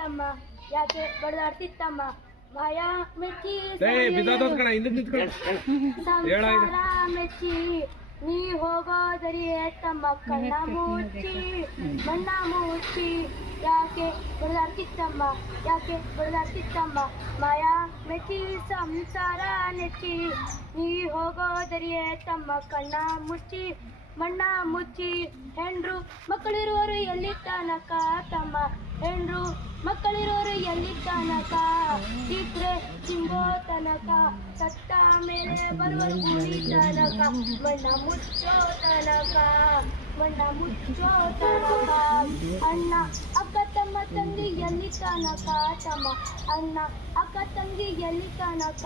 ಬಡದಾಡ್ತಿತ್ತಮ್ಮ ಯಾಕೆ ಬಡದಾಡ್ತಿತ್ತಮ್ಮ ಮಾಯಾ ಮೆಚ್ಚಿ ಸಂಸಾರ ಮೆಚ್ಚಿ ನೀ ಹೋಗೋದರಿಯೇ ತಮ್ಮ ಕಣ್ಣ ಮುಚ್ಚಿ ಮಣ್ಣ ಮುಚ್ಚಿ ಯಾಕೆ ಬಡದಾಡ್ತಿತ್ತಮ್ಮ ಯಾಕೆ ಬಡದಾಡ್ತಿತ್ತಮ್ಮ ಮಾಯಾ ಮೆಚ್ಚಿ ಸಂಸಾರ ನೆಚ್ಚಿ ನೀ ಹೋಗೋದರಿಯೇ ತಮ್ಮ ಕಣ್ಣ ಮುಚ್ಚಿ ಮಣ್ಣ ಮುಚ್ಚಿ ಹೆಂಡ್ರು ಮಕ್ಕಳಿರುವರು ಎಲ್ಲಿ ತನಕ ತಮ್ಮ ಹೆಂಡ್ರು ಮಕ್ಕಳಿರೋರು ಎಲ್ಲಿ ತನಕ ಇದ್ರೆ ತಿಂಬೋ ತನಕ ಸತ್ತ ಮೇಲೆ ಬರುವ ಗುಡಿ ತನಕ ಮಣ್ಣ ಮುಚ್ಚೋ ತನಕ ಮಣ್ಣ ಮುಚ್ಚೋ ತನಕ ಅಣ್ಣ ಅಕ್ಕ ತಮ್ಮ ತಂಗಿ ಎಲ್ಲಿ ತನಕ ತಮ್ಮ ಅಣ್ಣ ಅಕ್ಕ ತಂಗಿ ಎಲ್ಲಿ ತನಕ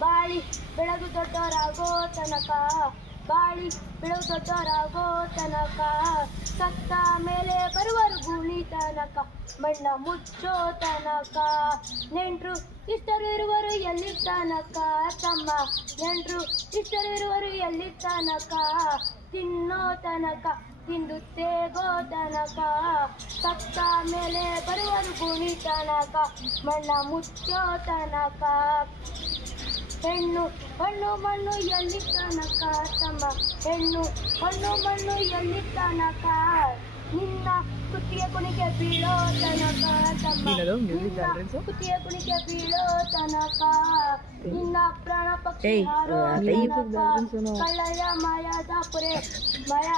ಬಾಳಿ ಬೆಳಗು ದೊಡ್ಡವರಾಗೋ ತನಕ ಬಾಳಿ ಬೆಳಗು ದೊಡ್ಡವರಾಗೋ ತನಕ ಸತ್ತ ಮೇಲೆ ಬರುವರು ಗೂಳಿ ತನಕ ಮಣ್ಣ ಮುಚ್ಚೋ ತನಕ ನೆಂಟ್ರು ಇಷ್ಟರು ಇರುವರು ಎಲ್ಲಿ ತನಕ ತಮ್ಮ ನೆಂಟ್ರು ಇಷ್ಟರು ಇರುವರು ಎಲ್ಲಿ ತನಕ ತಿನ್ನೋ ತನಕ ತಿಂದು ತೇಗೋ ತನಕ ಸತ್ತ ಮೇಲೆ ಬರುವರು ಗೂಳಿ ತನಕ ಮಣ್ಣ ಮುಚ್ಚೋ ತನಕ ಹೆಣ್ಣು ಹಣ್ಣು ಮಣ್ಣು ಎಲ್ಲಿ ತನಕ ತಮ್ಮ ಹೆಣ್ಣು ಹಣ್ಣು ಮಣ್ಣು ಎಲ್ಲಿ ತನಕ ನಿನ್ನ ಕುತ್ತಿಗೆ ಕುಣಿಗೆ ಬೀಳೋ ತನಕ ತಮ್ಮ ಕುತ್ತಿಗೆ ಕುಣಿಗೆ ಬೀಳೋ ತನಕ ನಿನ್ನ ಪ್ರಾಣ ಪಕ್ಷಿ ಹಾರೋ ತನಕ ಕಳ್ಳಯ ಮಾಯಾದ ಪುರೆ ಮಾಯ